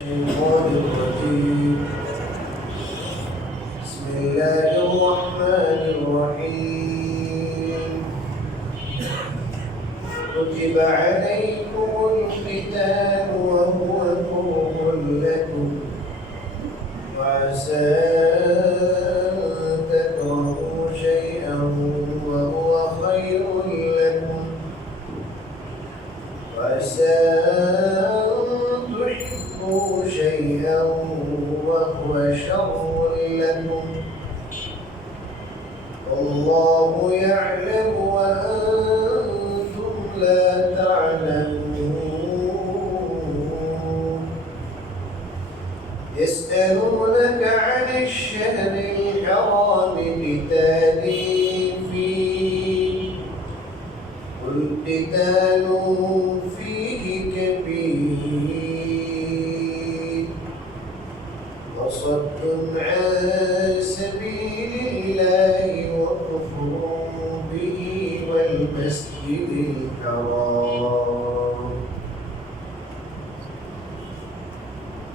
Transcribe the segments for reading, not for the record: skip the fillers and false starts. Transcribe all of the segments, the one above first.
الشيطان الرجيم. بسم الله الرحمن الرحيم. كتب عليكم القتال وهو كره لكم وعسى أن تكرهوا شيئا وهو خير لكم وعسى شيئا وهو شر لكم والله يعلم وأنتم لا تعلمون. يسألونك عن الشهر الحرام قتال فيه قل قتال فيه كبير وصد عن سبيل الله وكفر به والمسجد الحرام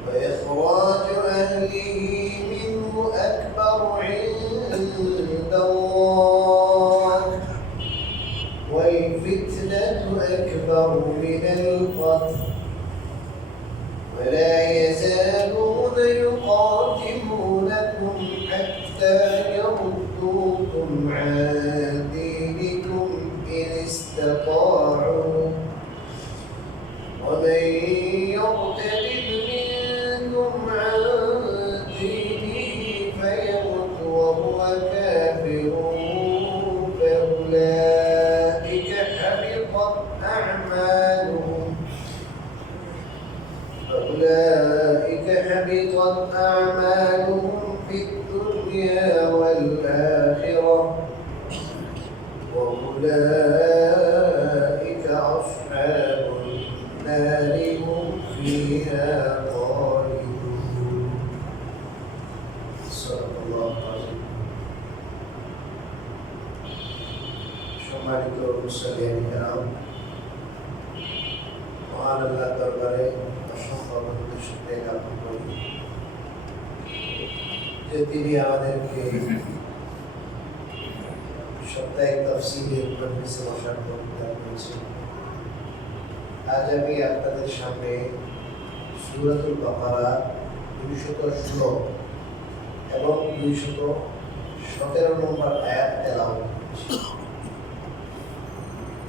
وإخراج أهله منه أكبر عند الله والفتنة أكبر من القتل ولا يزالون يقاتلونكم حتى يردوكم عن دينكم إن استطاعوا ومن يرتد منكم عن دينه فيمت وهو كافر فأولئك حبطت أعمالهم في الدنيا والآخرة وأولئك أصحاب النار هم فيها خالدون. صدق الله العظيم. সম্মানিত মুসলিম کرام, মহান আল্লাহ দরবারে অসংখ্য শুকরিয়া জ্ঞাপন করি যে তিনি আমাদেরকে সাপ্তাহিক তাফসীরের মজলিসে বসার তৌফিক করেছেন। আজ আমি আপনাদের সামনে সূরাতুল বাকারা 216 এবং 217 নম্বর আয়াত তেলাওয়াত করছি।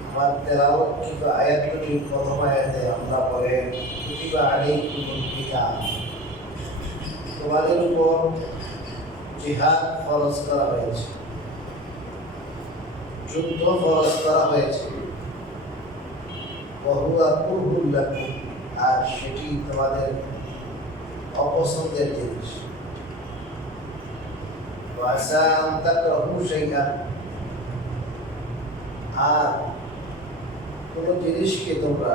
আমার তেলাওয়াত কিন্তু আয়াতটির প্রথম আয়াতে আমরা পড়ে কুতিবা আলাইকুমুল কিতাল, তোমাদের উপর জিহাদ ফরজ করা হয়েছে, যুদ্ধ ফরজ করা হয়েছে। ওয়াহুয়া কুরহুল লাকুম, আর সেটি তোমাদের অপছন্দের জিনিস। ওয়াসা আন তাকরাহু শাইআন, আর কোন জিনিসকে তোমরা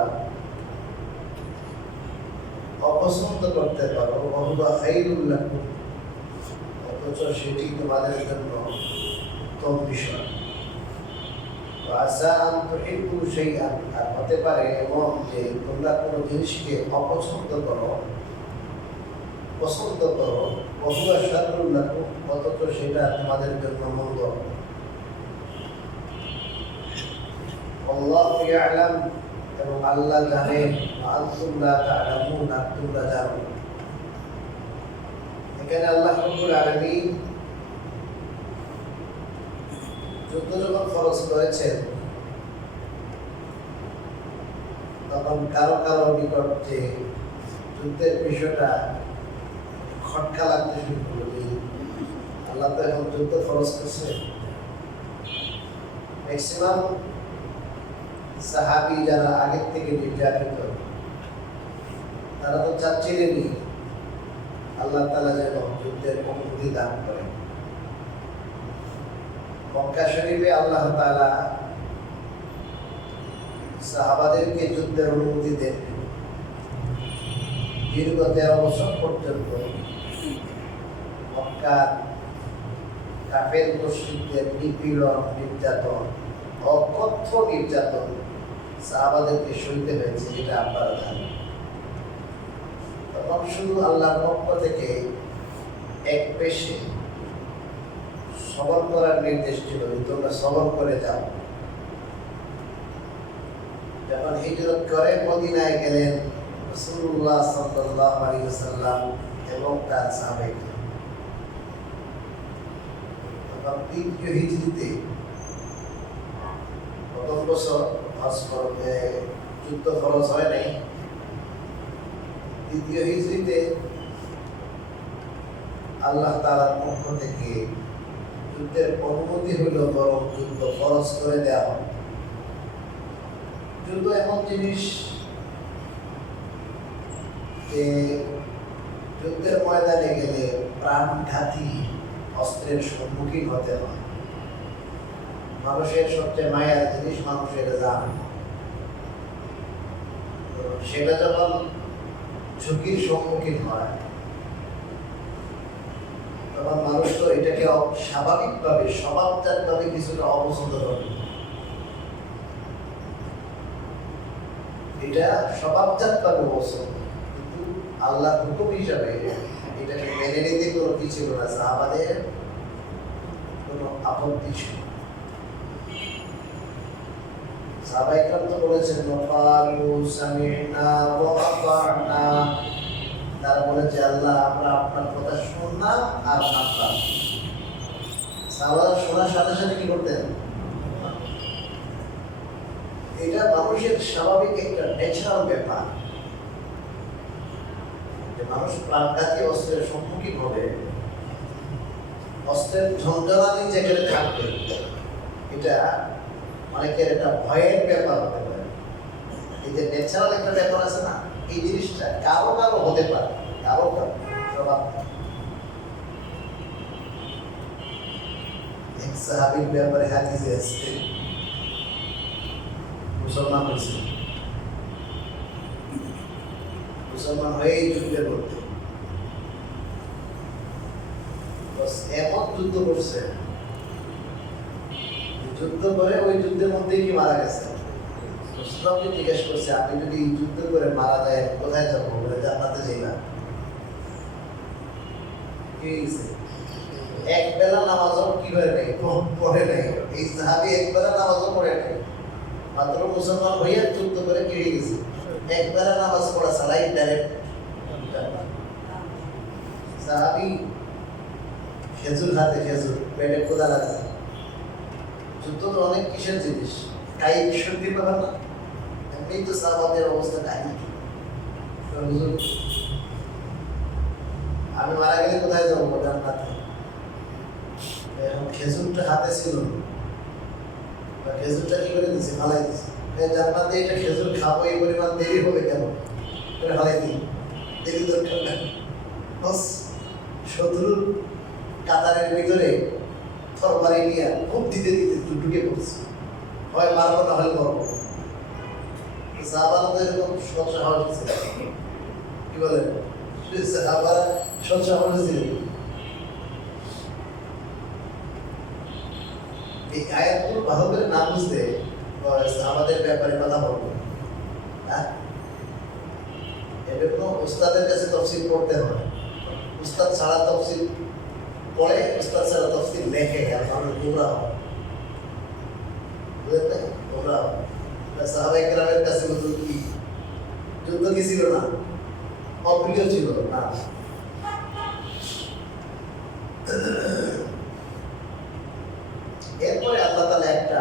অপছন্দ করতে পারো, ওয়াহুয়া খায়রুল লাকুম, অথচ সেটি তোমাদের জন্য উত্তম বিষয়। ওয়াসা আন তুহিব্বু শাইআন, আর হতে পারে এমন যে তোমরা কোনো জিনিসকে অপছন্দ করো, পছন্দ করো, ওয়াহুয়া শাররুল লাকুম, অথচ সেটা তোমাদের জন্য মন্দ। আল্লাহু ইয়ালাম, এবং আল্লাহ জানেন, আনতুম লা তা'লামুন, আর তোমরা জানো না। এখানে আল্লাহ রাব্বুল আলামিন যুদ্ধ যখন ফরজ করেছেন তখন কারো কারো নিকট যে যুদ্ধের বিষয়টা খটকা লাগতে শুরু করবে। আল্লাহ তো এখন যুদ্ধ ফরজ করছে। ম্যাক্সিমাম সাহাবী যারা আগের থেকে নির্যাতিত, তারা তো চাচ্ছিলেনই আল্লাহ তাআলা যেন যুদ্ধের অনুমতি দান করেন। মক্কা শরীফে আল্লাহ তাআলা সাহাবাদেরকে যুদ্ধের অনুমতি দেন। দীর্ঘ 13 বছর পর্যন্ত মক্কার কাফের মুশরিকদের নিপীড়ন, নির্যাতন, অকথ্য নির্যাতন সাহাবাদেরকে সইতে হয়েছে, যেটা আপনারা জানেন। তখন শুধু আল্লাহর পক্ষ থেকে এক পেশে সবর করার নির্দেশ ছিল, তোমরা সবর করে যাও। যখন হিজরত করে মদিনায় গেলেন রাসূলুল্লাহ সাল্লাল্লাহু আলাইহি ওয়াসাল্লাম এবং তার সাহাবায়ে, তখন তৃতীয় হিজরিতে প্রথম বছর হজ করতে যুদ্ধ খরচ হয় নাই। দ্বিতীয় হিজরিতে আল্লাহ তাআলার পক্ষ থেকে যুদ্ধের অনুমতি হইল, বরং যুদ্ধ খরচ করে দেওয়া হয়। যুদ্ধ এমন জিনিস যে যুদ্ধের ময়দানে গেলে প্রাণঘাতী অস্ত্রের সম্মুখীন হতে হয়। মানুষের সবচেয়ে মায়ার জিনিস মানুষের জান, সেটা যখন ঝুঁকির সম্মুখীন হয় তখন মানুষ তো এটাকে স্বাভাবিকভাবে স্বভাবজাতভাবে কিছুটা অপছন্দ করে। এটা স্বভাবজাতভাবে পছন্দ, কিন্তু আল্লাহর হুকুম হিসাবে এটাকে মেনে নিতে কোনো কি ছিল না, সাহাবাদের কোনো আপত্তি ছিল। সাহাবায়ে কেরাম তো বলেছেন ওয়াকালু সামি'না ওয়া আতা'না, তারা বলেছে আল্লাহ আমরা আপনার কথা শুনলাম আর মানলাম। সাহাবারা শোনার সাথে সাথে কি করতেন? এটা মানুষের স্বাভাবিক একটা ন্যাচারাল ব্যাপার যে মানুষ প্রাণঘাতী অস্ত্রের সম্মুখীন হবে, অস্ত্রের ঝঞ্ঝানি যেখানে থাকবে, এটা অনেকের একটা ভয়ের ব্যাপার হতে পারে। এই যে ন্যাচারাল একটা ব্যাপার আছে না, এই জিনিসটা কারো কারো হতে পারে, কারো কারো স্বভাব। এক সাহাবীর ব্যাপারে হাদিসে আছে, মুসলমান হয়েছে, মুসলমান হয়েই যুদ্ধে করতে এমন যুদ্ধ করছে, যুদ্ধ করে ওই যুদ্ধের মধ্যে কি মারা গেছে। মুসলমানকে জিজ্ঞেস করছে আপনি যদি যুদ্ধ করে মারা যায় কোথায় যাবো? বলে জান্নাতে যাইবা। কি হয়েছে? এক বেলা নামাজও কি করে নাই, পড়ে নাই। এই সাহাবী এক বেলা নামাজও পড়ে নাই, মাত্র মুসলমান হইয়া যুদ্ধ করে কি হয়ে গেছে, এক বেলা নামাজ পড়া ছাড়াই ডাইরেক্ট জান্নাত। সাহাবী খেজুর হাতে, খেজুর পেটে কোদা লাগছে। যুদ্ধ তো অনেক কিসের জিনিস, কায়িক শক্তির ব্যাপার না। এমনি তো সাহাবাদের অবস্থা কায়িক। আমি মারা গেলে কোথায় যাবো? জান্নাতে। এখন খেজুরটা হাতে ছিল, খেজুরটা কি করে দিচ্ছে? ফালাই দিচ্ছে। জান্নাতে এটা খেজুর খাবো, এই পরিমাণ দেরি হবে কেন? ফালাই দিই, দেরি দরকার নাই। শত্রুর কাতারের ভিতরে তরবারি নিয়ে খুব দিতে দিতে ঢুকে পড়ছে, হয় মারবো না হয় মরবো। সাহাবারা এরকম সৎসাহস ছিল, কি বলেন, সাহাবারা সৎসাহস ছিল। এই আয়াতগুলো ভালো করে না বুঝতে আমাদের ব্যাপারে কথা বলবো, হ্যাঁ, এজন্য উস্তাদের কাছে তাফসীর পড়তে হয়। উস্তাদ ছাড়া তাফসীর পড়ে, উস্তাদ ছাড়া তাফসীর লেখে, আর মানুষ গোমরা হয়, বুঝলেন না? গোমরা হয়। সাহাবায়ে কেরামের কাছে কি যুদ্ধ কি ছিল না? অপ্রিয় ছিল না। এরপরে আল্লাহ তাআলা একটা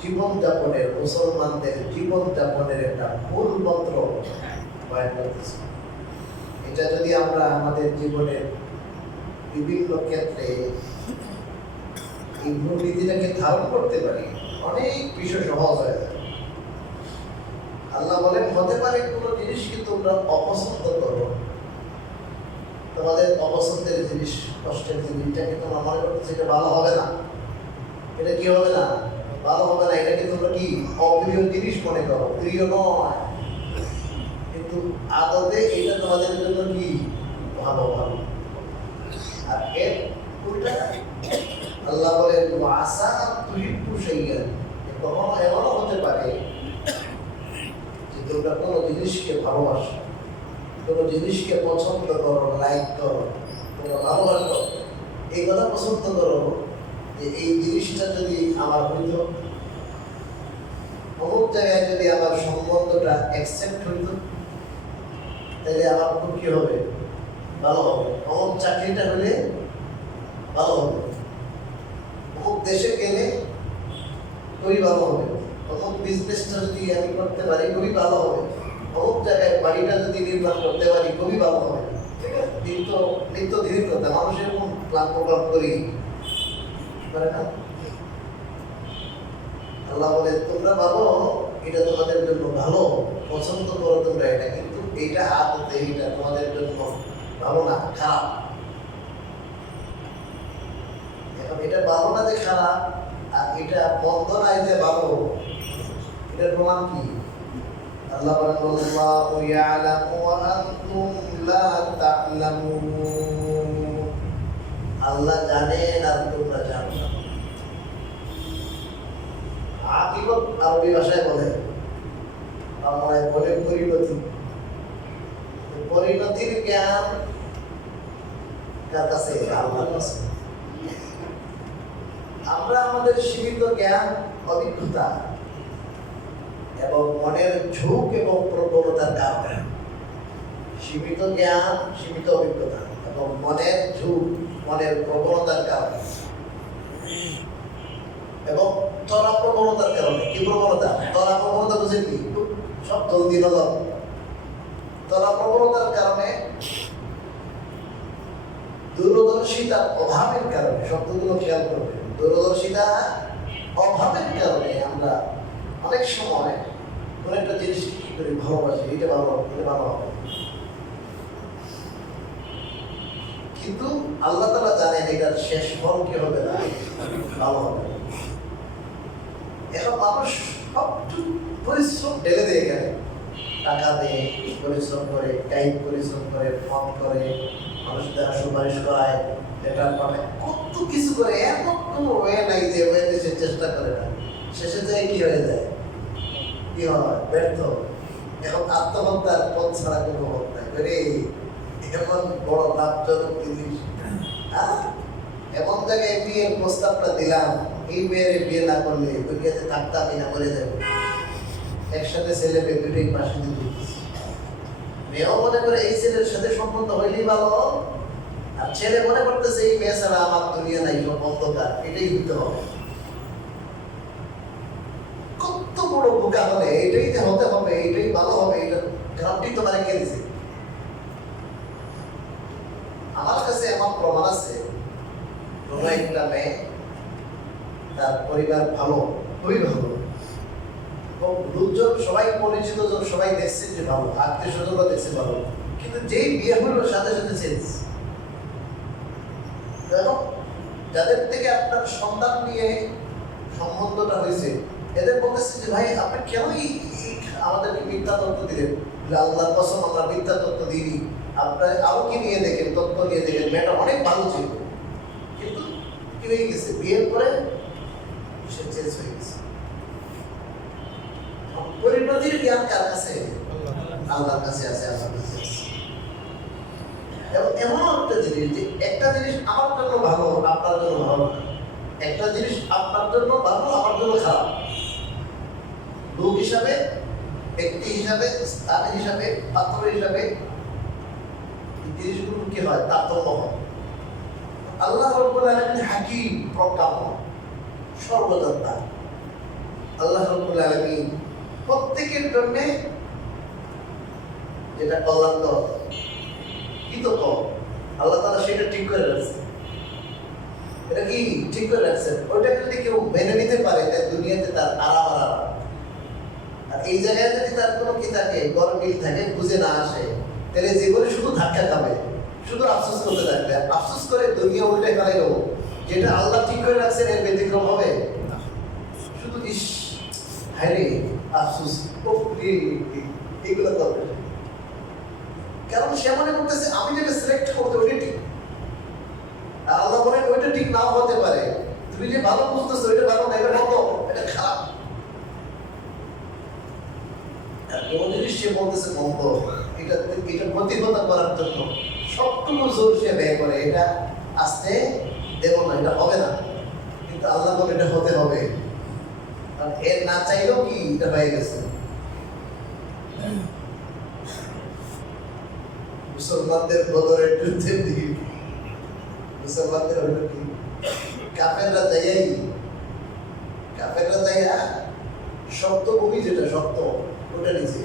জীবনযাপনের, মুসলমানদের জীবনযাপনের একটা মূল মন্ত্র বয়ান করতেছে। এটা যদি আমরা আমাদের জীবনের বিভিন্ন ক্ষেত্রে এই মূলনীতিটাকে ধারণ করতে পারি, অনেক বিষয় সহজ হয়ে যায়। আল্লাহ বলেন হতে পারে কোনো জিনিসকে তোমরা অপছন্দ করো, তোমাদের অপছন্দের জিনিস, কষ্টের জিনিসটাকে তোমরা মনে করতেছে এটা ভালো হবে না, এটা কি হবে না, ভালো হবে না, এটাকে তোমরা কি অপ্রিয় জিনিস মনে করো, প্রিয় নয়, কিন্তু আদতে এটা তোমাদের জন্য কি ভালো ভালো। আর এর উল্টা আল্লাহ বলেন আসা তুহিব্বু শাইআন, কখনো এমনও হতে পারে যে তোমরা কোনো জিনিসকে ভালোবাসো, কোনো জিনিসকে পছন্দ করো, লাইক করো, তোমরা ভালোবাসো, এই কথা পছন্দ করো যে এই জিনিসটা যদি আমার হইতো, অমুক জায়গায় যদি আমার সম্বন্ধটা অ্যাকসেপ্ট হইতো, তাহলে আমার খুব কি হবে, ভালো হবে। অমুক চাকরিটা হলে ভালো হবে, অমুক দেশে গেলে খুবই ভালো হবে, অমুক বিজনেসটা যদি আমি করতে পারি খুবই ভালো হবে, অমুক জায়গায় বাড়িটা যদি নির্মাণ করতে পারি খুবই ভালো হবে। ঠিক আছে, নিত্য দিনের কথা, মানুষের কোন প্ল্যান প্রোগ্রাম করি পারে না। আল্লাহ বলে তোমরা ভাবো এটা তোমাদের জন্য ভালো, পছন্দ করো তোমরা এটা, কিন্তু এইটা আদতে এইটা তোমাদের জন্য ভালো না, খারাপ। এখন এটা ভালো না যে খারাপ, আর এটা মন্দ না যে ভালো, এটার প্রমাণ কি? আল্লাহ বলেন আল্লাহু ইয়ালামু ওয়া আনতুম লা তা'লামুন। আল্লাহ জানেন আর তোমরা জানো না। আকিবত আরবি ভাষায় বলে, বাংলায় বলে পরিণতি। পরিণতির জ্ঞান কার কাছে? আল্লাহর কাছে। আমরা আমাদের সীমিত জ্ঞান, অভিজ্ঞতা এবং মনের ঝোঁক এবং প্রবণতার কারণে, সীমিত জ্ঞান, সীমিত অভিজ্ঞতা এবং মনের ঝোঁক, মনের প্রবণতার কারণে এবং তরা প্রবণতার কারণে। কি প্রবণতা? তরা প্রবণতা বুঝেন কি? সব জলদি নজর। তরা প্রবণতার কারণে, দূরদর্শিতার অভাবের কারণে, শব্দগুলো খেয়াল করবেন, দূরদর্শিতা অভাবের কারণে আমরা অনেক সময় কোন একটা জিনিস কি করি, ভালোবাসি, এটা ভালো, এটা ভালো হবে, কিন্তু আল্লাহ তাআলা জানেন এটার শেষ ফল কি হবে, না ভালো হবে। এখন মানুষ সব পরিশ্রম ঢেলে দেয়, এখানে টাকা দেয়, পরিশ্রম করে, টাইম পরিশ্রম করে, ফোন করে, মানুষ দ্বারা সুপারিশ করায়, লেটার পাঠায়, কত কিছু করে, এমন কোনো ওয়ে নাই যে ওয়েতে সে চেষ্টা করে না, শেষে যায় কি হয়ে যায়, কি হয়, ব্যর্থ। এখন আত্মহত্যার পথ ছাড়া কোনো পথ নাই। এমন বড় লাভজনক জিনিস, এমন জায়গায় বিয়ের প্রস্তাবটা দিলাম, এই মেয়ের বিয়ে না করলে দুনিয়াতে থাকতামই না, মরে যাবে। একসাথে ছেলে মেয়ে দুটোই পাশে দিতে, মেয়েও মনে করে এই ছেলের সাথে সম্বন্ধ হইলেই ভালো, আর ছেলে মনে করতেছে এই মেয়ে ছাড়া আমার দুনিয়া নাই, সব অন্ধকার, এটাই হইতে হবে। কত বড় বোকা হলে এটাই যে হতে হবে, এটাই ভালো হবে, এটা গ্যারান্টি তোমার কে দিছে? আমার কাছে এমন প্রমাণ আছে, কোনো একটা মেয়ে, তার পরিবার ভালো, খুবই ভালো, লোকজন সবাই পরিচিত, সবাই দেখছে যে ভালো, আত্মীয় স্বজনরা দেখছে ভালো, কিন্তু যেই বিয়ে হলো সাথে সাথে চেঞ্জ। যাদের থেকে আপনার সন্তান নিয়ে সম্বন্ধটা হয়েছে, এদের বলতেছে যে ভাই আপনি কেনই আমাদেরকে মিথ্যা তথ্য দিলেন? আল্লাহর কসম আমরা মিথ্যা তথ্য দিইনি, আপনার আরো কি নিয়ে দেখেন, তথ্য নিয়ে দেখেন, মেয়েটা অনেক ভালো ছিল, কিন্তু কি হয়ে গেছে, বিয়ের পরে সে চেঞ্জ হয়ে গেছে। পরিণতির জ্ঞান কার কাছে? আল্লাহর কাছে আছে, আল্লাহর কাছে আছে। এবং এমন একটা জিনিস, যে একটা জিনিস আমার জন্য ভালো, আপনার জন্য ভালো না, একটা জিনিস আপনার জন্য ভালো, আমার জন্য খারাপ। লোক হিসাবে, ব্যক্তি হিসাবে, স্থান হিসাবে, পাত্র হিসাবে এই জিনিসগুলো কি হয়, তারতম্য হয়। আল্লাহ রাব্বুল আলামিন হাকীম, প্রজ্ঞাময়, সর্বজ্ঞতা। আল্লাহ রাব্বুল আলামিন প্রত্যেকের জন্য যেটা কল্যাণকর, হিতকর, আল্লাহ তাআলা সেটা ঠিক করে রাখছে। এটা কি ঠিক করে রাখছেন? ওইটা যদি কেউ মেনে নিতে পারে, তাই দুনিয়াতে তার আরাম। আর এই জায়গায় যদি তার কোনো কি থাকে, গরমিল থাকে, বুঝে না আসে, তাহলে জীবনে শুধু ধাক্কা খাবে, শুধু আফসোস করতে থাকবে। আফসোস করে দুনিয়া উল্টে ফেলে, যেটা আল্লাহ ঠিক করে রাখছেন এর ব্যতিক্রম হবে, শুধু ইস হায়রে আফসোস, এগুলো করবে। কারণ সে মনে করতেছে আমি যেটা সিলেক্ট করতে ওইটা ঠিক, আর আল্লাহ বলেন ওইটা ঠিক নাও হতে পারে, তুমি যে ভালো বুঝতেছো ওইটা ভালো না, এটা ভালো, এটা খারাপ। আর কোন জিনিস সে বলতেছে মন্দ, এটা এটা প্রতিহত করার জন্য সবটুকু জোর সে ব্যয় করে, এটা আসতে দেব না, এটা হবে না, কিন্তু আল্লাহ বলে এটা হতে হবে। আর এর না চাইলেও কি এটা হয়ে গেছে। মুসলমানদের বদরের যুদ্ধের দিকে মুসলমানদের হইল কি, কাফেররা যাইয়া শক্ত ভূমি, যেটা শক্ত ওটা নিচে,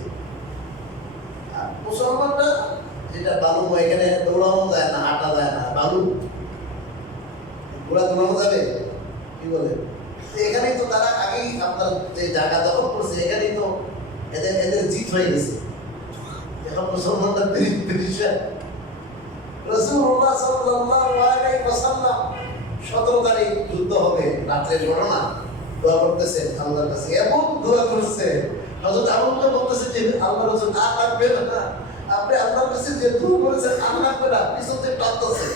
আর মুসলমানরা যেটা বালু, এখানে দৌড়ানো যায় না, হাঁটা যায় না, বালু ঘোড়া দৌড়ানো যাবে কি বলে, এখানেই তো তারা আগেই আপনার যে জায়গা দখল করছে, এখানেই তো এদের জিত হয়ে গেছে। এখন মুসলমানরা রাসূলুল্লাহ সাল্লাল্লাহু আলাইহি ওয়াসাল্লাম 17 তারিখ যুদ্ধ হবে, রাতের ঘটনা, দোয়া করতেছেন আল্লাহর কাছে, এমন দোয়া করছে হযরত আবু বকর বলতেছে যে আল্লাহর রাসূল আর লাগবে না, আপনি আল্লাহর কাছে যে দোয়া করেছেন আর লাগবে না, পিছনে টানতেছে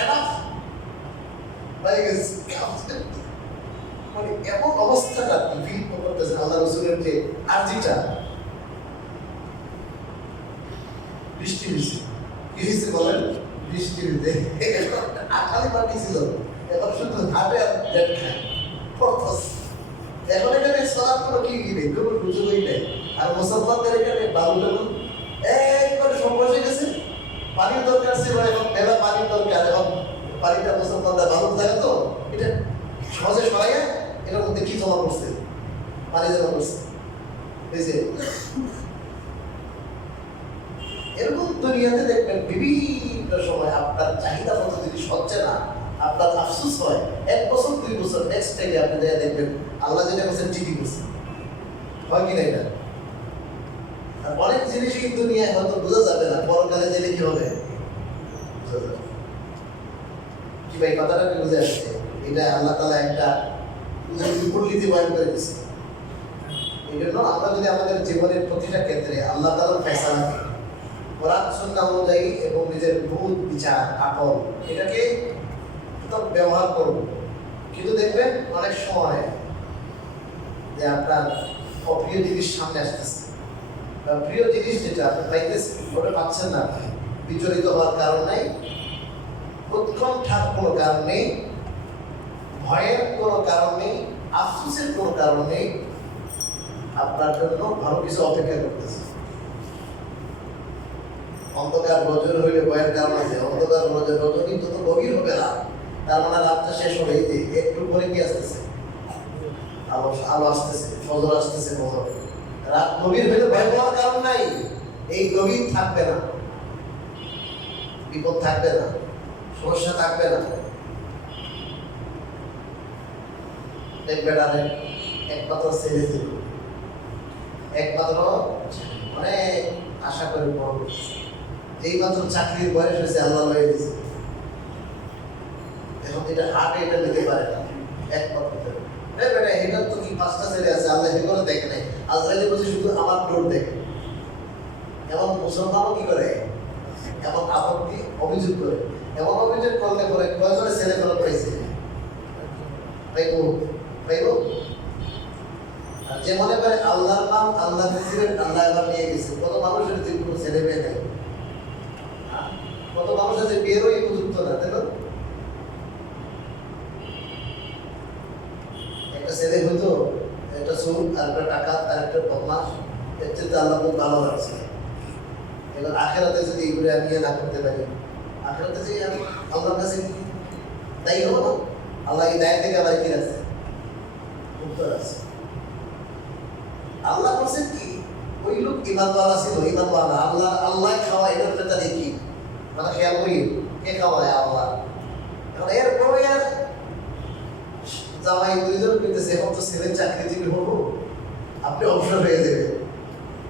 এনাফ হয়ে গেছে। মানে এমন অবস্থাটা ফিল করতেছেন আল্লাহ রাসূলের যে আরজিটা, বৃষ্টি হয়েছে, কি হয়েছে বলেন, বৃষ্টি হইতে আঠালি মাটি ছিল, এখন শুধু হাটে আর জেট খায় পড়তেছে। এখন এখানে সলাপ কোনো কি নেই, কোনো সুযোগই নেই। আর মুসলমানদের এখানে বালু টালু একবারে সময় হয়ে গেছে, পানির দরকার ছিল, এখন মেলা পানির দরকার, এখন পানিটা মুসলমানরা বালু থাকে তো, এটা সহজে সরাইয়া এটার মধ্যে কি জমা করছে, পানি জমা করছে, বুঝছে। এরকম দুনিয়াতে দেখবেন বিভিন্ন সময় আপনার চাহিদা মতো জিনিস হচ্ছে না, আপনার আফসোস হয়, 1 বছর 2 বছর নেক্সট টাইমে আপনি দেখবেন আল্লাহ যেটা করছেন ঠিকই করছেন, হয় কি না এটা। আর অনেক জিনিসই দুনিয়ায় হয়তো বোঝা যাবে না, পরকালে গেলে কি হবে বোঝা যাবে। কি ভাই কথাটা কি বুঝে আসছে? এটা আল্লাহ তাআলা একটা বিপরীতে বয়ান করে দিয়েছে। এই জন্য আমরা যদি আমাদের জীবনের প্রতিটা ক্ষেত্রে আল্লাহ তাআলার ফয়সালা কোরআন সুন্নাহ অনুযায়ী এবং নিজের বুঝ বিচার আকল এটাকে একদম ব্যবহার করব, কিন্তু দেখবেন অনেক সময় যে আপনার অপ্রিয় জিনিস সামনে আসতেছে, বা প্রিয় জিনিস যেটা আপনি পাইতেছেন ওটা পাচ্ছেন না, বিচলিত হওয়ার কারণ নেই, উৎকণ্ঠার কোনো কারণ নেই, ভয়ের কোনো কারণ নেই, আফসোসের কোনো কারণ নেই, আপনার জন্য ভালো কিছু অপেক্ষা করতেছে। অন্ধকার রজনী হইলে ভয়ের কারণ আছে, অন্ধকার রজনী তত গভীর হবে না, তার মানে রাতটা শেষ হবে, এই যে একটু পরে কি আসতেছে, আলো আসতেছে, ফজর আসতেছে, ফজর। রাত গভীর হইলে ভয় পাওয়ার কারণ নাই, এই গভীর থাকবে না, বিপদ থাকবে না, সমস্যা থাকবে না। দেখবেন আরে একমাত্র ছেলে ছিল, একমাত্র অনেক আশা করে বড় করছে, এই মাত্র চাকরির বয়স হয়েছে, আল্লাহ হয়ে গেছে, এখন এটা হাটে এটা নিতে পারে না, একমাত্র এটা তো কি 5টা ছেলে আছে, আল্লাহ করে দেখে নাই, আজরাইল বলছে শুধু আমার ডোর দেখে। এমন মুসলমানও কি করে, এমন আপত্তি অভিযোগ করে, এমন অভিযোগ করলে পরে কয়জনের ছেলে ফেরত পাইছে, পাইব পাইব। আর যে মনে করে আল্লাহর নাম আল্লাহ দিয়েছিলেন, আল্লাহ এবার নিয়ে গেছে, কত মানুষের যে কোনো ছেলে মেয়ে নেই, কত মানুষ আছে বিয়েরও উপযুক্ত না, তাই না? একটা ছেলে হয়তো একটা সুদ আর একটা টাকা আর একটা বদমাস, এর চেয়ে আল্লাহ খুব ভালো লাগছে। এবার আখেরাতে যদি এগুলো আমি না করতে পারি, আখেরাতে যে আমি আল্লাহর কাছে দায়ী হবো না, আল্লাহ এই দায় থেকে আবার কি আছে, উত্তর আছে। আল্লাহ বলছেন কি, ওই লোক ইমানওয়ালা ছিল, ইমানওয়ালা, আল্লাহ খাওয়া, এটার পেতা দেখি মানে খেয়াল করি কে খাওয়ায়, আল্লাহ। এখন এরপরে আর জামাই 2 জন পেতেছে, এখন তো ছেলে চাকরিজীবী হবো, আপনি অবসর হয়ে যাবে,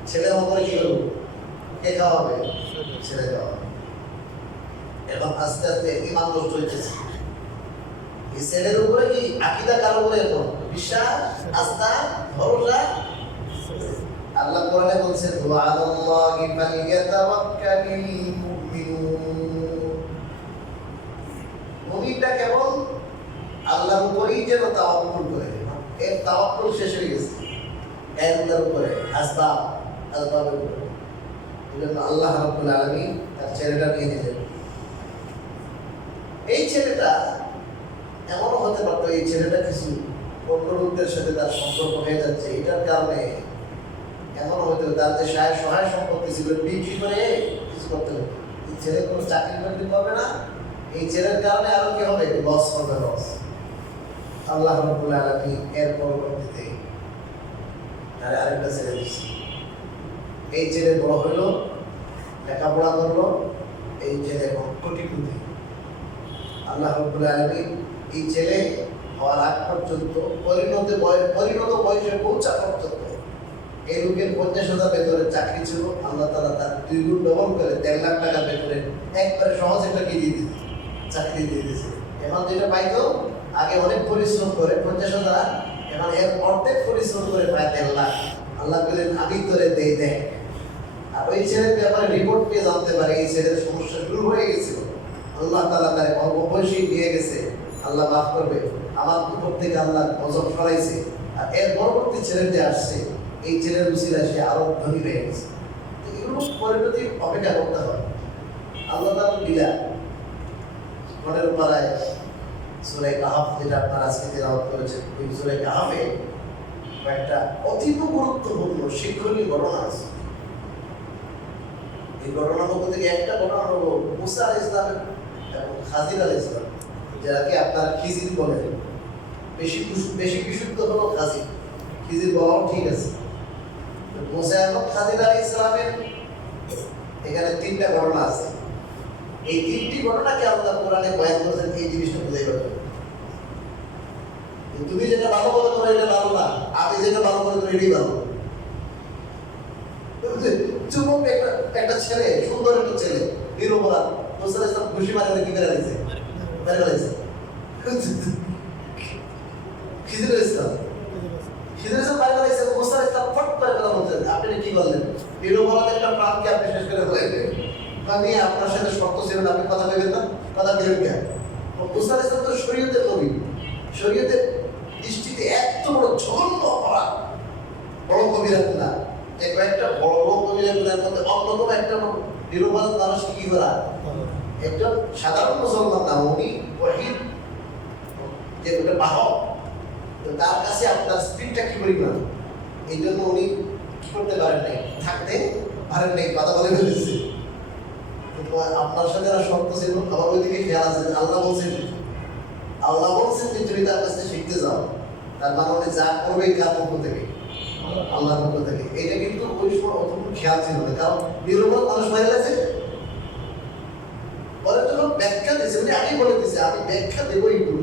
ছেলে আমার করে কি করবো, কে খাওয়াবে, ছেলে খাওয়াবে। এখন আস্তে আস্তে ইমান নষ্ট হইতেছে, এই ছেলের উপরে কি আকীদা কার উপরে, এখন বিশ্বাস, আস্থা, ভরসা। আল্লাহ কোরআনে বলছেন ওয়া আলাল্লাহি ফালইয়াতাওয়াক্কালিল মুমিনুন, মুমিনটা কেবল আল্লাহর উপরেই যেন তাওয়াক্কুল করে, এর তাওয়াক্কুল শেষ হয়ে গেছে, এর উপরে আসবাবের উপরে। এই জন্য আল্লাহ রাব্বুল আলামিন তার ছেলেটা নিয়ে নিলেন। এই ছেলেটা এমনও হতে পারতো এই ছেলেটা কিছু অন্য লোকদের সাথে তার সম্পর্ক হয়ে যাচ্ছে, এটার কারণে এমন হতে তার যে সহায় সম্পত্তি ছিল বিক্রি করে কিছু করতে হবে। এই ছেলে কোনো চাকরি বাকরি পাবে না, এই ছেলের কারণে আরো কি হবে, লস হবে, লস। আল্লাহ রাব্বুল আলামিন এর পরবর্তীতে আরেকটা ছেলে দিচ্ছে। এই ছেলে বড় হইলো, লেখাপড়া করলো, এই ছেলে কোটিপতি। আল্লাহ রাব্বুল আলামিন এই ছেলে হওয়ার আগ পর্যন্ত পরিণত বয়সে পৌঁছা পর্যন্ত এই লোকের 50,000 বেতনের চাকরি ছিল, আল্লাহ তাআলা তার 2 গুণ ডবল করে 1.5 লাখ টাকা বেতনে একবারে সহজ একটা কি দিয়ে দিয়েছে, চাকরি দিয়ে দিয়েছে। এখন যেটা পাইতো আগে অনেক পরিশ্রম করে 50,000, এখন এর অর্ধেক পরিশ্রম করে পায় 1.5 লাখ। আল্লাহ বলেন আমি তোরে দেই দেখ। আর ওই ছেলের ব্যাপারে রিপোর্ট পেয়ে জানতে পারে এই ছেলের সমস্যা শুরু হয়ে গেছিল। আল্লাহ তাআলা তার অল্প বয়সেই নিয়ে গেছে, আল্লাহ মাফ করবে, আমার উপর থেকে আল্লাহ গজব সরাইছে। আর এর পরবর্তী ছেলে যে আসছে, এই ছেলের উসিলায় সে আরো ধনী হয়ে গেছে। তো এগুলো পরিণতির অপেক্ষা করতে হবে। আল্লাহ তাআলা লীলা মনের পাড়ায় সূরা কাহফ, যেটা আপনারা আজকে তেলাওয়াত করেছেন, ওই সূরা কাহফে একটা অতীব গুরুত্বপূর্ণ শিক্ষণীয় ঘটনা আছে। এই ঘটনার মধ্যে থেকে একটা ঘটনা হলো মুসা আলাইহিস সালাম এবং খাজির আলাইহিস সালাম, যাকে আপনারা খিজির বলেন। বেশি বিশুদ্ধ হলো খাজির, খিজির বলাও ঠিক আছে। মুসা এবং খাজির আলাইহিস সালামের এখানে 3টা ঘটনা আছে। এই 3টি ঘটনাকে আল্লাহ কোরআনে বয়ান করেছেন এই জিনিসটা বুঝাই পারবে। তুমি যেটা ভালো মনে করো এটা ভালো না, আমি যেটা ভালো মনে করি এটাই ভালো। যুবক একটা ছেলে, সুন্দর একটা ছেলে, নিরপরাধ, মুসা আলাইহিস সালাম খুশি মানে কি করে দিয়েছে, মেরে ফেলেছে। খিজির আলাইহিস সালাম মেরে ফেলেছে, মুসা আলাইহিস সালাম ফট করে কথা বলছেন, আপনি কি বললেন, নিরপরাধ একটা প্রাণকে আপনি শেষ করে ফেলেছেন। আমি আপনার সাথে শর্ত ছিলেন, আপনি কথা বলবেন না, কথা বলবেন কেন? মুসা আলাইহিস সালাম তো শরীয়তের নবী, শরীয়তের দৃষ্টিতে এত বড় জঘন্য অপরাধ, বড় কবিরাত না, যে কয়েকটা বড় বড় কবিরাতের মধ্যে অন্যতম একটা নিরপরাধ মানুষকে কি করা, একজন সাধারণ মুসলমান না, উনি ওয়াহিদ যে একটা বাহক, তার কাছে আপনার স্পিডটা কি পরিমাণ, এই জন্য উনি কি করতে পারেন নাই, থাকতে পারেন নাই, কথা বলে ফেলেছে। আপনার সাথে শর্ত ছিল, আমার ওইদিকে খেয়াল আছে। আল্লাহ বলছেন যে তুমি তার কাছে শিখতে যাও, তার মানে উনি যা করবে কার পক্ষ থেকে, আল্লাহর পক্ষ থেকে। এটা কিন্তু ওই সময় অতটুকু খেয়াল ছিল না, কারণ নিরপরাধ মানুষ হয়ে গেছে। পরে যখন ব্যাখ্যা দিয়েছে, উনি আগেই বলে দিয়েছে আমি ব্যাখ্যা দেবো একটু,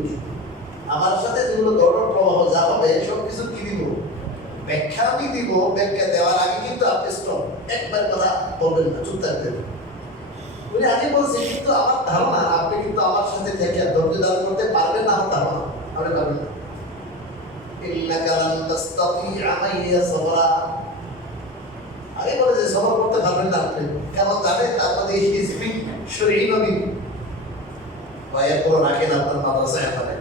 আমার সাথে যেগুলো ঘটনা প্রবাহ যা হবে সবকিছু কি দিব, ব্যাখ্যা আমি দিব। ব্যাখ্যা দেওয়ার আগে কিন্তু আপনি স্টপ, একবার কথা বলবেন না, চুপ থাকবেন। উনি আগে বলছে কিন্তু আমার ধারণা আপনি কিন্তু আমার সাথে থেকে ধৈর্য ধারণ করতে পারবেন না, আমার ধারণা আপনি পারবেন না। ইন্নাকা লান তাসতাতিআ মাইয়া সাবরা, আগে বলে যে সবর করতে পারবেন না আপনি, কেমন জানেন? তারপরে এই হিজবি শরীয়ী নবী ভাইয়া করে রাখেন আপনার মাদ্রাসায়, আপনার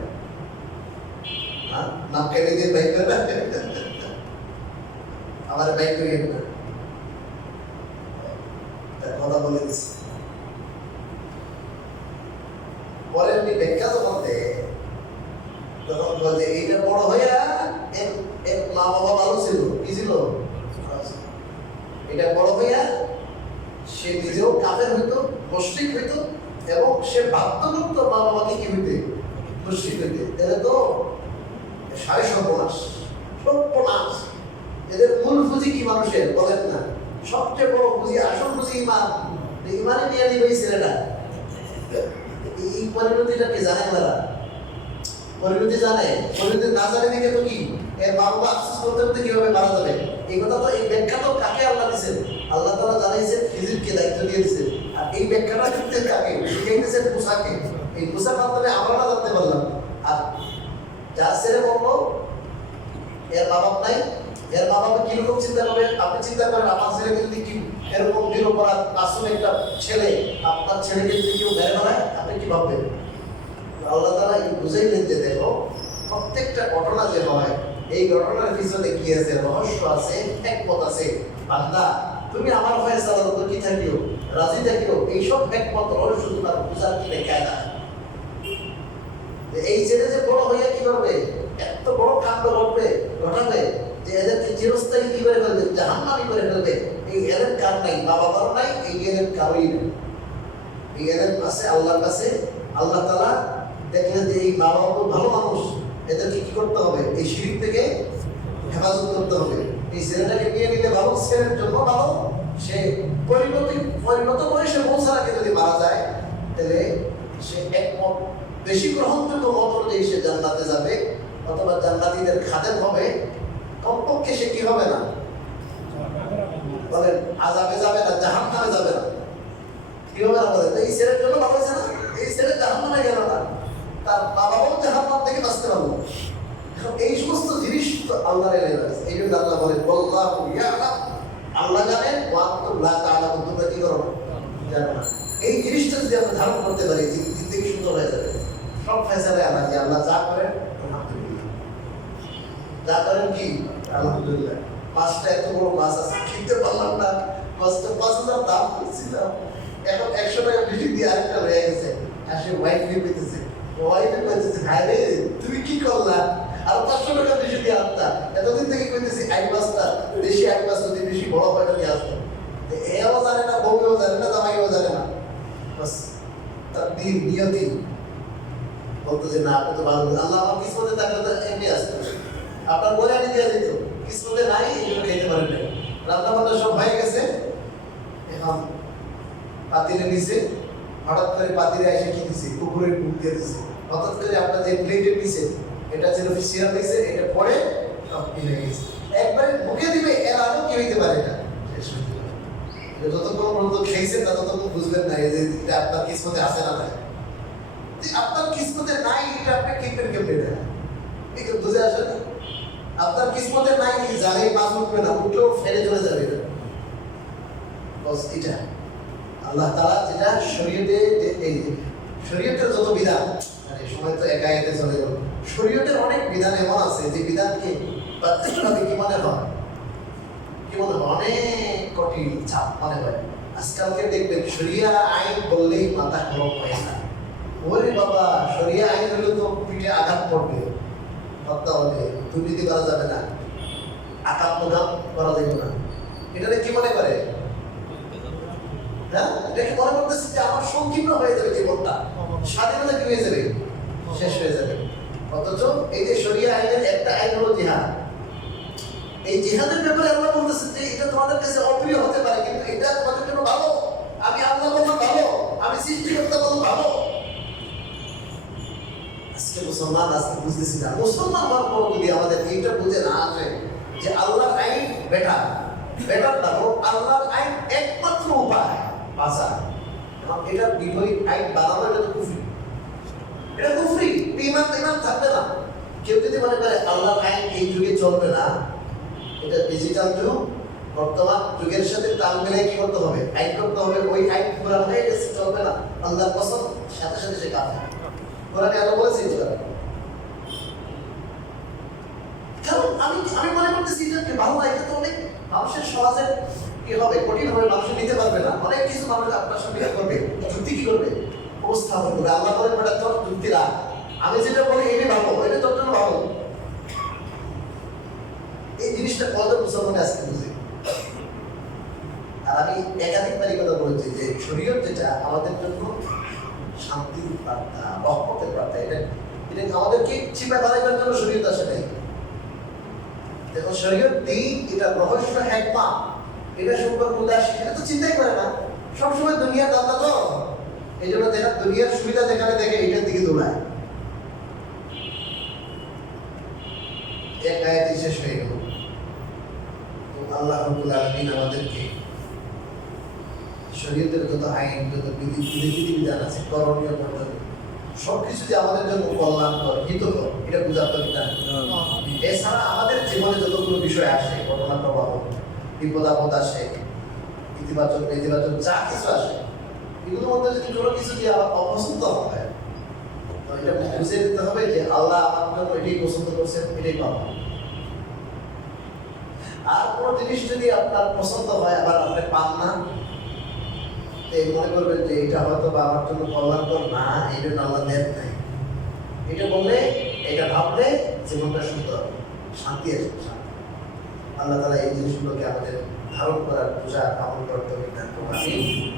নাম কেটে দিয়ে বাইক করে আমার বাইক করিয়েন না, কথা বলে দিচ্ছি। পরে উনি ব্যাখ্যা যখন দেয়, তখন বলে এইটা বড় হইয়া এর মা বাবা ভালো ছিল, কি ছিল, এটা বড় হইয়া সে নিজেও কাফের হইতো, মুশরিক হইতো, এবং সে বাধ্য করতো মা বাবাকে কি হইতে, মুশরিক হইতে। তাহলে তো সাড়ে সর্বনাশ, সর্বনাশ। এদের মূল পুঁজি কি মানুষের বলেন না? সবচেয়ে বড় পুঁজি, আসল পুঁজি ইমান। ইমানে নিয়ে নিবে এই ছেলেটা। এই পরিণতিটা কি জানে? তারা পরিণতি জানে, পরিণতি না জানে দিকে তো কি এর মা বাবা আফসোস করতে করতে কিভাবে মারা যাবে। এই কথা তো, এই ব্যাখ্যা তো কাকে আল্লাহ দিয়েছেন? আল্লাহ তাআলা জানাইছেন খিজিরকে দায়িত্ব দিয়ে দিয়েছেন। আর এই ব্যাখ্যাটা কিন্তু কাকে শিখাইতেছেন? মুসাকে। এই মুসার মাধ্যমে আমরা না জানতে পারলাম। আর যার ছেলে বললো এর মা বাপ নাই, এর মা বাবা কিরকম চিন্তা করবে? আপনি চিন্তা করেন আমার ছেলে যদি কি এরকম নিরপরাধ মাসুম একটা ছেলে, আপনার ছেলেকে যদি কেউ মেরে ফেলায়, আপনি কি ভাববেন? আল্লাহ তাআলা বুঝাইলেন যে দেখো প্রত্যেকটা ঘটনা যে হয়, এই ঘটনার পিছনে কি আছে, রহস্য আছে, হিকমত আছে। বান্দা তুমি আমার ফয়সালার উপর কি থাকিও, রাজি থাকিও, এইসব একমাত্র শুধু তার বুঝার কি কায়দা। এই ছেলে যে বড় হইয়া কি করবে, এত বড় কাণ্ড ঘটাবে যে এদেরকে চিরস্থায়ী কি করে ফেলবে, জাহান্নামী করে ফেলবে। এই এলেম কার নাই? মা বাবারও নাই, এই এলেম কারোই নেই। এই এলেম আছে আল্লাহর কাছে। আল্লাহ তাআলা দেখলেন যে এই মা বাবা ভালো মানুষ, এদেরকে কি করতে হবে, এই শিরক থেকে হেফাজত করতে হবে। এই ছেলেটাকে নিয়ে নিলে ভালো, ছেলের জন্য ভালো। সে পরিণত বয়সে পৌঁছার আগে যদি মারা যায়, তাহলে সে একমত বেশি গ্রহণযোগ্য মত অনুযায়ী সে জান্নাতে যাবে, অথবা জান্নাতীদের খাদেম হবে। কমপক্ষে সে কি হবে না, বলেন আযাবে যাবে না, জাহান্নামে যাবে না। কি হবে না বলেন? এই ছেলের জন্য ভালো হয়েছে না? এই ছেলে জাহান্নামে গেল না, তার বাবাও জাহান্নাম থেকে বাঁচতে পারলো। এই সমস্ত জিনিস তো আল্লাহর ইলমে আছে। এই জন্য আল্লাহ বলেন আল্লাহু ইয়ালাম, আল্লাহ জানেন, ওয়া আনতুম লা তা'লামুন, তোমরা কি করো জানো না। এই জিনিসটা যদি আমরা ধারণ করতে পারি, জিন্দেগি সুন্দর হয়ে যাবে। সব ফয়সালা আল্লাহ, যে আল্লাহ যা করেন আলহামদুলিল্লাহ, যা করেন কি আলহামদুলিল্লাহ। মাছটা এত বড় মাছ আছে, কিনতে পারলাম না, মাছটা 5,000 দাম করছিলাম, এখন 100 টাকা বেশি দিয়ে আরেকটা রয়ে গেছে। আর সে ওয়াইফ নিয়ে পেতেছে, ওয়াইফে কইতেছে ভাই রে তুমি কি করলা, আর 500 টাকা বেশি দিয়ে আনতা। এতদিন থেকে কইতেছি আই মাছটা দেশি আই মাছ যদি বেশি বড় হয় তাহলে আসতো। এও জানে না, বউও জানে না, জামাইও জানে না। বাস তার দিন নিয়তি বলতো যে না আপনি তো ভালো, আল্লাহ আমার কিসমতে থাকলে তো এমনি আসতো, আপনার বলে আনি দিয়ে দিত। কিসমতে নাই, এগুলো খেতে পারেন না। রান্না বান্না সব হয়ে গেছে, এখন পাতিলে নিচে হঠাৎ করে পাতিলে এসে কি দিছে, কুকুরের মুখ দিয়ে দিছে। হঠাৎ করে আপনার যে প্লেটের নিচে এটা ছিল সিরাপ দিছে, এটা পরে সব হয়ে গেছে। একবারে মুখে দিবে, এর আগেও কি হইতে পারে না, শেষ হইতে পারে। যতক্ষণ পর্যন্ত খেয়েছেন ততক্ষণ বুঝবেন না যে এটা আপনার কিসমতে আছে না নাই। আপনার কিসমতে নাই, এটা আপনি কিনবেন কেমনে? এটা বুঝে আসে না। আপনার কিসমতে নাই, জালে মাছ উঠবে না, উঠলেও ফেলে চলে যাবে। এটা আল্লাহ তাআলা যেটা শরীয়তে, এই শরীয়তের যত বিধান, মানে সময় তো একা এতে চলে গেল। শরীয়তের অনেক বিধান এমন আছে যে বিধানকে বাস্তবভাবে কি মনে হয়, অনেক কঠিন চাপ মনে হয়। আজকালকে দেখবেন শরিয়া আইন বললেই মাথা গরম হয়ে যায়। ওরে বাবা, শরিয়া আইন হলে তো পিঠে আঘাত পড়বে, হত্যা হবে, দুর্নীতি করা যাবে না, আকাম মোকাম করা যাবে না। এটা কি মনে করে? হ্যাঁ, এটাকে মনে করতেছে যে আমার সংকীর্ণ হয়ে যাবে জীবনটা, স্বাধীনতা কি হয়ে যাবে, শেষ হয়ে যাবে। অথচ এই যে শরিয়া আইনের একটা আইন হলো জিহাদ। এই জিহাদের ব্যাপারে আল্লাহ বলতেছে যে এটা তোমাদের কাছে অপ্রিয় হতে পারে, কিন্তু এটা তোমাদের জন্য ভালো। আমি আল্লাহ বলবো ভালো, আমি সৃষ্টিকর্তা বলবো ভালো। আজকে মুসলমান আজকে বুঝতেছি না, মুসলমান হওয়ার পর যদি আমাদের এইটা বুঝে না আসে যে আল্লাহর আইন বেটার না, আল্লাহর আইন একমাত্র উপায় বাঁচা, এবং এটার বিপরীত আইন বানানো, এটা তো কুফরি। এটা কুফরি, ইমান থাকবে না। কেউ যদি মনে করে আল্লাহর আইন এই যুগে চলবে না, এটা ডিজিটাল যুগ, বর্তমান যুগের সাথে তাল মিলিয়ে কি করতে হবে, আইন করতে হবে। ওই আইন কোরআন হয়ে গেছে, চলবে না, আল্লাহর কসম, সাথে সাথে সে কাফের। কোরআনে আল্লাহ বলেছে এটা। কারণ আমি মনে করতেছি এটা ভালো না, এটা তো অনেক মানুষের সমাজে কি হবে, কঠিন হবে, মানুষ নিতে পারবে না। অনেক কিছু মানুষ আপনার সঙ্গে করবে, যুক্তি কি করবে, উপস্থাপন করবে। আল্লাহ বলেন বেটা তোর যুক্তি রাখ, আমি যেটা বলি এটাই ভালো, এটা তোর জন্য ভালো। এই জিনিসটা কত মুসলমানে আজকে বুঝে। আর আমি একাধিকবারই কথা বলেছি যে শরীয়ত যেটা আমাদের জন্য শান্তির বার্তা, রহমতের বার্তা, এটা আমাদেরকে চিপা বাড়াইবার জন্য শরীয়ত আসে নাই। দেখো শরীয়ত দিন, এটা রহস্য হিকমা, এটা সম্পর্ক উদাসীন, এটা তো চিন্তাই করে না। সবসময় দুনিয়ার দাতা তো, এই জন্য দেখা দুনিয়ার সুবিধা যেখানে দেখে এটার দিকে দৌড়ায়। এক আয়াতে শেষ হয়ে গেল। আল্লাহ রাব্বুল আলামিন আমাদেরকে শরীয়তের যত আইন, যত বিধান আছে, করণীয় সবকিছু যে আমাদের জন্য কল্যাণকর, হিতকর, এটা বুঝাতে হবে। এছাড়া আমাদের জীবনে যতগুলো বিষয় আসে, ঘটনা প্রবাহ, বিপদ আপদ আসে, ইতিবাচক নেতিবাচক যা কিছু আসে, এগুলোর মধ্যে যদি কোনো কিছু দিয়ে আমার অপছন্দ হয়, এটা বুঝে দিতে হবে যে আল্লাহ আমার জন্য এটাই পছন্দ করছেন, এটাই পাবো। আর কোনো জিনিস যদি আপনার পছন্দ হয় আবার আপনি পান না, মনে করবেন যে এটা হয়তো বা আমার জন্য কল্যাণকর না, এই জন্য আল্লাহ দেন নাই। এটা বললে, এটা ভাবলে জীবনটা সুন্দর, শান্তি আসবে, শান্তি। আল্লাহ তাআলা এই জিনিসগুলোকে আমাদের ধারণ করার, বোঝার, আমল করতে হবে।